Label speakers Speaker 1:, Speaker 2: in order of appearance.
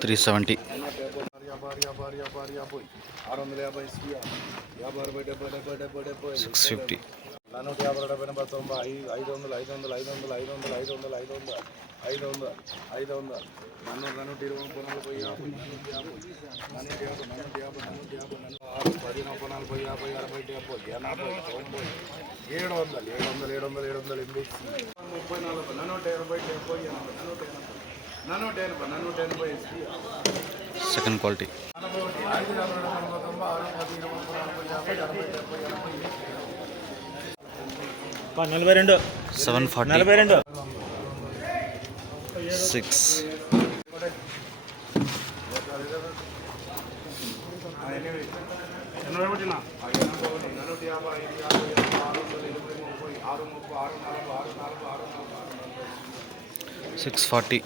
Speaker 1: Three seventy
Speaker 2: ఆరు వందల యాభై డెబ్బై
Speaker 1: సిక్స్ ఫిఫ్టీ
Speaker 2: నూట యాభై డెబ్బై ఎనభై తొంభై ఐదు ఐదు వందలు ఐదు వందలు ఐదు వందలు ఐదు వందలు ఐదు వందలు ఐదు వందలు ఐదు వందలు ఐదు వందలు నన్నూరు నూట ఇరవై ముప్పై నలభై యాభై నన్నూట యాభై నన్నూట యాభై నన్నూట యాభై నన్నూట పది నలభై నలభై యాభై అరవై డెబ్బై ఎనభై తొంభై ఏడు వందలు ఏడు వందలు ఏడు వందలు ఏడు వందలు ఎనిమిది ముప్పై నలభై నన్నూట ఇరవై డెబ్బై ఎనభై నన్నూట ఎనభై నన్నూట ఎనభై నన్నూట ఎనభై
Speaker 1: సెకండ్ క్వాలిటీ.
Speaker 2: నలభై ఒకటి ఐదు రెండు వందల తొంభై ఆరు పది ఇరవై ముప్పై నలభై యాభై అరవై డెబ్బై ఎనభై
Speaker 3: నలభై రెండు.
Speaker 1: Seven forty.
Speaker 3: నలభై రెండు.
Speaker 1: సిక్స్.
Speaker 2: ఎనభై యాభై ఐదు యాభై ఆరు వందల ఎనభై ముప్పై ఆరు ముప్పై ఆరు నాలుగు ఆరు నాలుగు ఆరు నాలుగు
Speaker 1: సిక్స్ ఫార్టీ.